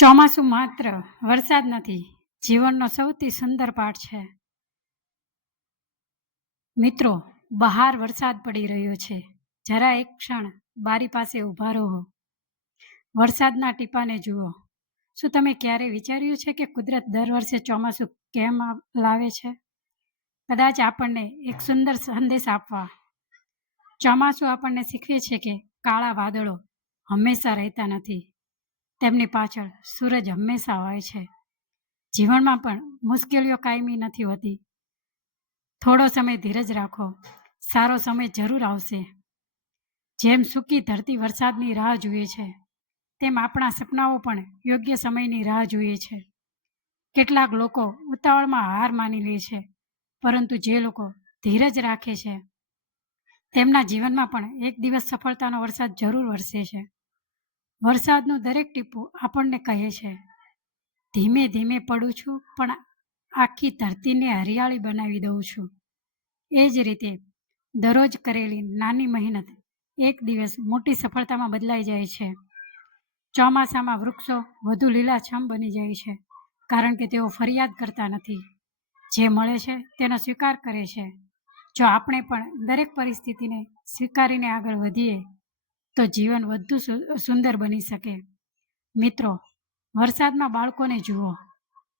ચોમાસું માત્ર વરસાદ નથી, જીવનનો સૌથી સુંદર પાઠ છે. મિત્રો, બહાર વરસાદ પડી રહ્યો છે. જરા એક ક્ષણ બારી પાસે ઊભા રહો. વરસાદના ટીપાને જુઓ. શું તમે ક્યારેય વિચાર્યું છે કે કુદરત દર વર્ષે ચોમાસું કેમ લાવે છે? કદાચ આપણને એક સુંદર સંદેશ આપવા. ચોમાસું આપણને શીખવે છે કે કાળા વાદળો હંમેશા રહેતા નથી. તેમની પાછળ સૂરજ હંમેશા હોય છે. જીવનમાં પણ મુશ્કેલીઓ કાયમી નથી હોતી. થોડો સમય ધીરજ રાખો, સારો સમય જરૂર આવશે. જેમ સૂકી ધરતી વરસાદની રાહ જુએ છે, તેમ આપણા સપનાઓ પણ યોગ્ય સમયની રાહ જુએ છે. કેટલાક લોકો ઉતાવળમાં હાર માની લે છે, પરંતુ જે લોકો ધીરજ રાખે છે, તેમના જીવનમાં પણ એક દિવસ સફળતાનો વરસાદ જરૂર વરસે છે. વરસાદનું દરેક ટીપું આપણને કહે છે, ધીમે ધીમે પડું છું, પણ આખી ધરતીને હરિયાળી બનાવી દઉં છું. એ જ રીતે દરરોજ કરેલી નાની મહેનત એક દિવસ મોટી સફળતામાં બદલાઈ જાય છે. ચોમાસામાં વૃક્ષો વધુ લીલાછમ બની જાય છે, કારણ કે તેઓ ફરિયાદ કરતા નથી. જે મળે છે તેનો સ્વીકાર કરે છે. જો આપણે પણ દરેક પરિસ્થિતિને સ્વીકારીને આગળ વધીએ, તો જીવન વધુ સુંદર બની શકે. મિત્રો, વરસાદમાં બાળકોને જુઓ.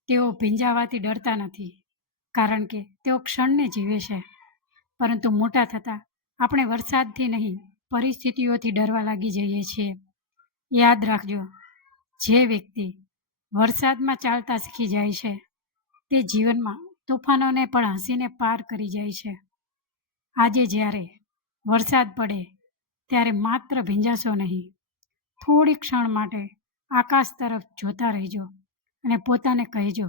તેઓ ભીંજાવાથી ડરતા નથી, કારણ કે તેઓ ક્ષણને જીવે છે. પરંતુ મોટા થતાં આપણે વરસાદથી નહીં, પરિસ્થિતિઓથી ડરવા લાગી જઈએ છીએ. યાદ રાખજો, જે વ્યક્તિ વરસાદમાં ચાલતા શીખી જાય છે, તે જીવનમાં તોફાનોને પણ હસીને પાર કરી જાય છે. આજે જ્યારે વરસાદ પડે ત્યારે માત્ર ભીંજાશો નહીં, થોડી ક્ષણ માટે આકાશ તરફ જોતા રહેજો અને પોતાને કહેજો,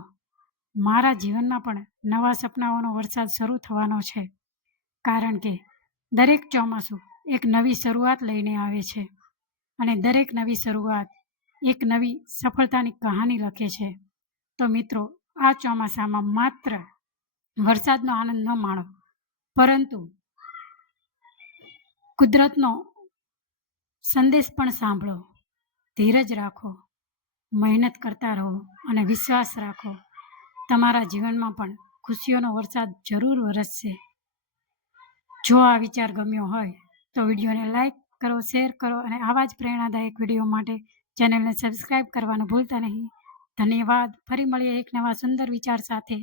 મારા જીવનમાં પણ નવા સપનાઓનો વરસાદ શરૂ થવાનો છે. કારણ કે દરેક ચોમાસું એક નવી શરૂઆત લઈને આવે છે, અને દરેક નવી શરૂઆત એક નવી સફળતાની કહાની લખે છે. તો મિત્રો, આ ચોમાસામાં માત્ર વરસાદનો આનંદ ન માણો, પરંતુ કુદરતનો સંદેશ પણ સાંભળો. ધીરજ રાખો, મહેનત કરતા રહો અને વિશ્વાસ રાખો. તમારા જીવનમાં પણ ખુશીઓનો વરસાદ જરૂર વરસશે. જો આ વિચાર ગમ્યો હોય તો વિડીયોને લાઈક કરો, શેર કરો અને આવા જ પ્રેરણાદાયક વિડીયો માટે ચેનલને સબસ્ક્રાઈબ કરવાનું ભૂલતા નહીં. ધન્યવાદ. ફરી મળીએ એક નવા સુંદર વિચાર સાથે.